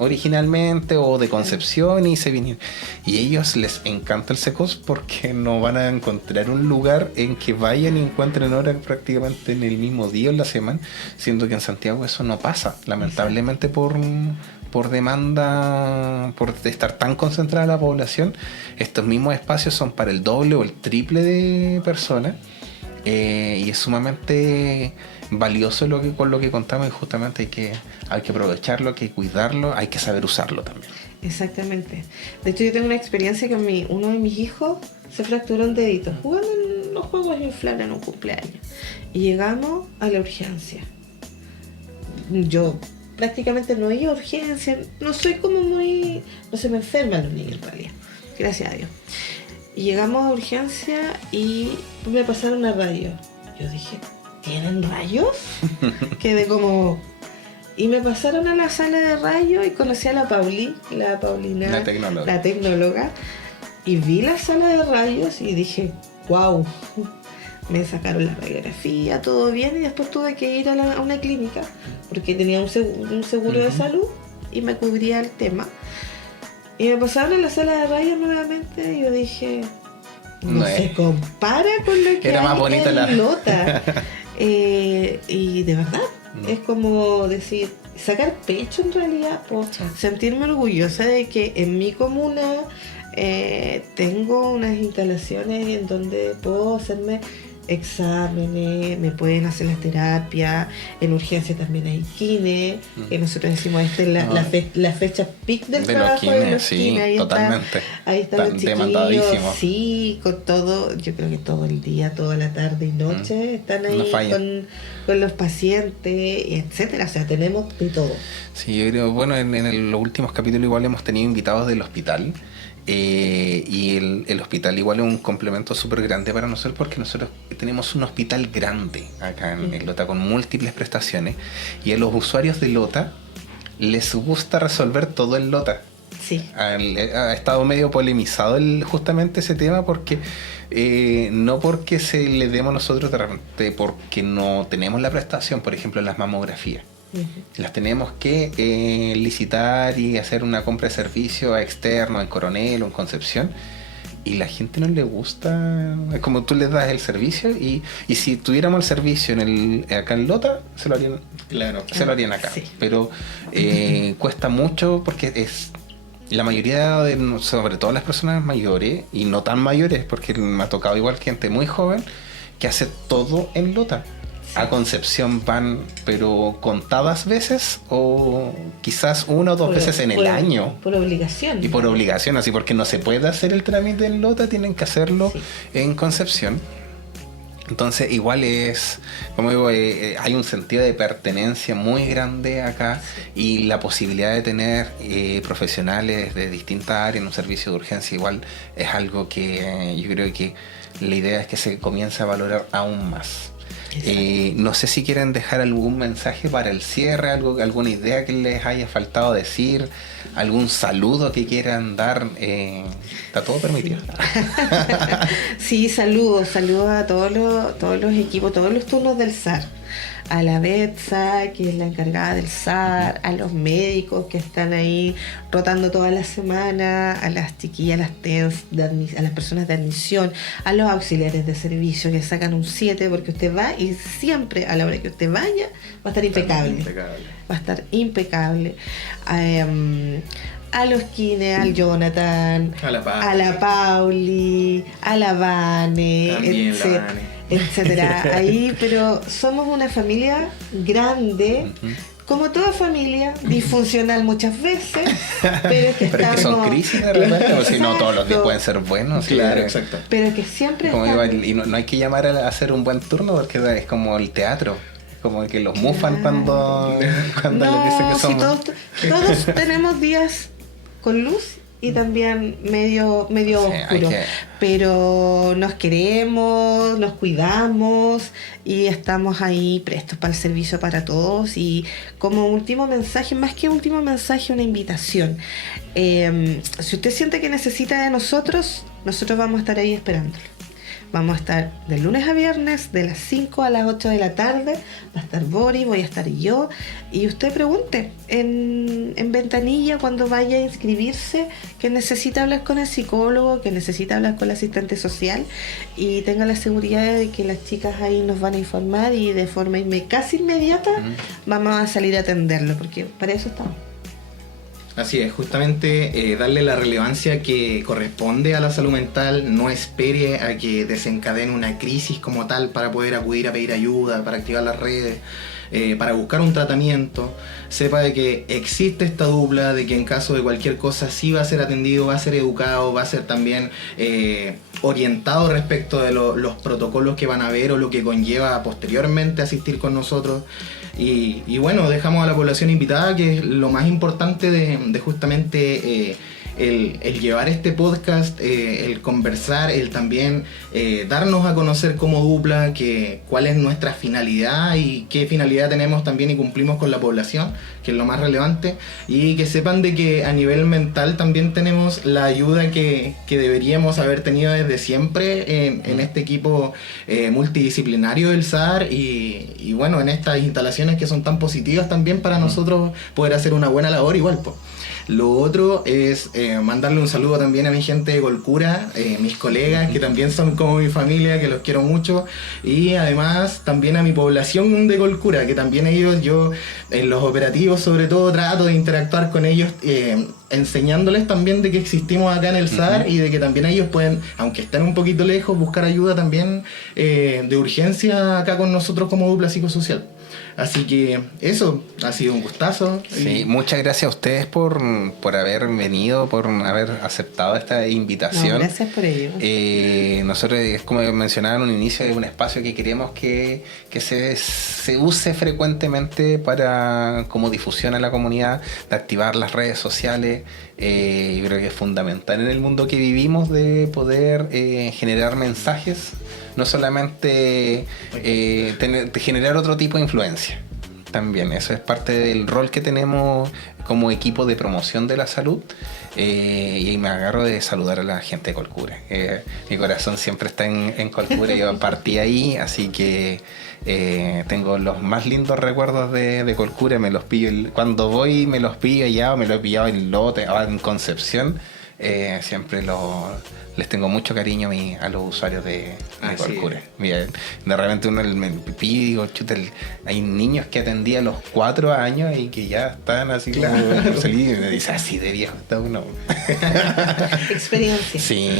originalmente o de Concepción y se vinieron. Y a ellos les encanta el Secos porque no van a encontrar un lugar en que vayan y encuentren hora prácticamente en el mismo día o en la semana, siendo que en Santiago eso no pasa, lamentablemente por demanda, por estar tan concentrada la población. Estos mismos espacios son para el doble o el triple de personas. Y es sumamente valioso con lo que contamos y justamente hay que aprovecharlo, hay que cuidarlo, hay que saber usarlo también. Exactamente. De hecho, yo tengo una experiencia que uno de mis hijos se fracturó un dedito jugando en los juegos inflables en un cumpleaños. Y llegamos a la urgencia. Yo prácticamente no iba a urgencia, no soy como muy... No se me enferman los niños en realidad, gracias a Dios. Y llegamos a urgencia y me pasaron a radio. Yo dije, ¿tienen rayos? Quedé como... Y me pasaron a la sala de rayos y conocí a la Paulina, la tecnóloga, y vi la sala de rayos y dije, wow. Me sacaron la radiografía, todo bien, y después tuve que ir a una clínica porque tenía un seguro de salud y me cubría el tema. Y me pasaron a la sala de rayos nuevamente y yo dije, no se compara con lo que era hay más bonita en Lota. Y de verdad, es como decir, sacar pecho en realidad, por sentirme orgullosa de que en mi comuna tengo unas instalaciones en donde puedo hacerme exámenes, me pueden hacer las terapias, en urgencia también hay kine, que nosotros decimos esta es la fecha peak del de trabajo los kines, de los sí, kines, totalmente. Ahí están los chiquillos, demandadísimos. sí, con todo, yo creo que todo el día, toda la tarde y noche están No ahí falla. con los pacientes, etcétera, o sea, tenemos de todo. Sí, yo creo, bueno, en los últimos capítulos igual hemos tenido invitados del hospital. Y el hospital igual es un complemento súper grande para nosotros, porque nosotros tenemos un hospital grande acá en Lota con múltiples prestaciones, y a los usuarios de Lota les gusta resolver todo en Lota. Sí. Ha estado medio polemizado justamente ese tema, porque no porque se le demos nosotros de repente, porque no tenemos la prestación, por ejemplo, en las mamografías. Las tenemos que licitar y hacer una compra de servicio externo en Coronel o en Concepción, y la gente no le gusta. Es como tú les das el servicio, y si tuviéramos el servicio acá en Lota, se lo harían, Claro. se lo harían acá. Sí. Pero cuesta mucho, porque es la mayoría sobre todo las personas mayores y no tan mayores, porque me ha tocado igual gente muy joven que hace todo en Lota. A Concepción van, pero contadas veces, o quizás una o dos veces en el año. Por obligación. Y por obligación, así, porque no se puede hacer el trámite en Lota, tienen que hacerlo en Concepción. Entonces igual es, como digo, hay un sentido de pertenencia muy grande acá, y la posibilidad de tener profesionales de distintas áreas en un servicio de urgencia igual es algo que yo creo que la idea es que se comience a valorar aún más. No sé si quieren dejar algún mensaje para el cierre, alguna idea que les haya faltado decir, algún saludo que quieran dar. Está todo permitido. Sí, saludos a todos los equipos, todos los turnos del SAR. A la Betsa, que es la encargada del SAR, a los médicos que están ahí rotando toda la semana, a las chiquillas, las TENS, a las personas de admisión, a los auxiliares de servicio que sacan un 7, porque usted va y siempre a la hora que usted vaya va a estar impecable. Va a estar impecable. A los Kines, al Jonathan, A la Pauli, a la Vane, También la Vane. etcétera. Ahí, pero somos una familia grande, como toda familia, disfuncional muchas veces, pero que Pero es que son crisis de repente, o si no todos los días pueden ser buenos. Claro, sí, exacto. pero que siempre como están... digo, y no hay que llamar a hacer un buen turno, porque es como el teatro. Como que los mufan cuando No, les dicen que si somos. todos tenemos días con luz y también medio Sí, oscuro, pero nos queremos, nos cuidamos y estamos ahí prestos para el servicio para todos. Y como último mensaje, más que último mensaje, una invitación. Si usted siente que necesita de nosotros vamos a estar ahí esperándolo. Vamos a estar de lunes a viernes, de las 5 a las 8 de la tarde. Va a estar Boris, voy a estar yo. Y usted pregunte en ventanilla cuando vaya a inscribirse que necesita hablar con el psicólogo, que necesita hablar con el asistente social, y tenga la seguridad de que las chicas ahí nos van a informar, y de forma casi inmediata vamos a salir a atenderlo, porque para eso estamos. Así es, justamente darle la relevancia que corresponde a la salud mental. No espere a que desencadene una crisis como tal para poder acudir a pedir ayuda, para activar las redes, para buscar un tratamiento. Sepa de que existe esta dupla, de que en caso de cualquier cosa sí va a ser atendido, va a ser educado, va a ser también orientado respecto de los protocolos que van a haber o lo que conlleva posteriormente asistir con nosotros. Y bueno, dejamos a la población invitada, que es lo más importante de justamente el llevar este podcast, el conversar, el también darnos a conocer como dupla, cuál es nuestra finalidad y qué finalidad tenemos también y cumplimos con la población, que es lo más relevante, y que sepan de que a nivel mental también tenemos la ayuda que deberíamos haber tenido desde siempre en este equipo multidisciplinario del SAR, y bueno, en estas instalaciones que son tan positivas también para nosotros poder hacer una buena labor igual, pues. Lo otro es mandarle un saludo también a mi gente de Colcura, mis colegas que también son como mi familia, que los quiero mucho, y además también a mi población de Colcura, que también ellos, yo en los operativos sobre todo trato de interactuar con ellos, enseñándoles también de que existimos acá en el SAR y de que también ellos pueden, aunque estén un poquito lejos, buscar ayuda también de urgencia acá con nosotros como dupla psicosocial. Así que eso, ha sido un gustazo. Sí, muchas gracias a ustedes por haber venido, por haber aceptado esta invitación. No, gracias por ello. Nosotros, como mencionaba en un inicio, es un espacio que queremos que se use frecuentemente para como difusión a la comunidad, de activar las redes sociales. Yo creo que es fundamental en el mundo que vivimos de poder generar mensajes, no solamente de generar otro tipo de influencia. También eso es parte del rol que tenemos como equipo de promoción de la salud, y me agarro de saludar a la gente de Colcura. Mi corazón siempre está en Colcura, yo partí ahí, así que tengo los más lindos recuerdos de Colcura. Me los pillo cuando voy, me los pillo allá, o me lo he pillado en Lote, en Concepción. Siempre les tengo mucho cariño a los usuarios de Colcura. Mira, de repente uno me pide y digo, chuta, hay niños que atendí a los 4 años y que ya están así como felices, y me dice, así de viejo está uno. Experiencia. Sí,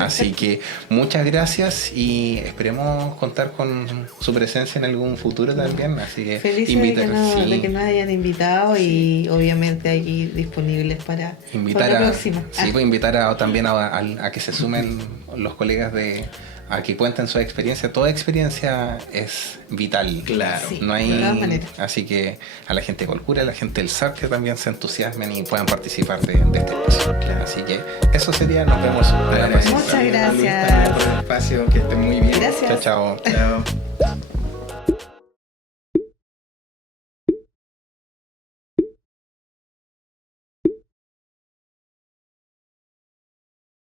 así que muchas gracias y esperemos contar con su presencia en algún futuro también. Así que felices de que nos hayan invitado y obviamente aquí disponibles para la próxima. Sí, pues invitar también a que se sumen los colegas a que cuenten su experiencia. Toda experiencia es vital. Claro. Sí, no hay, de todas maneras. así que a la gente de Colcura, a la gente del SAR, que también se entusiasmen y puedan participar de este espacio. Claro. Así que eso sería, nos vemos. Muchas gracias. Por el espacio, que estén muy bien. Gracias. Chao, chao. Chao.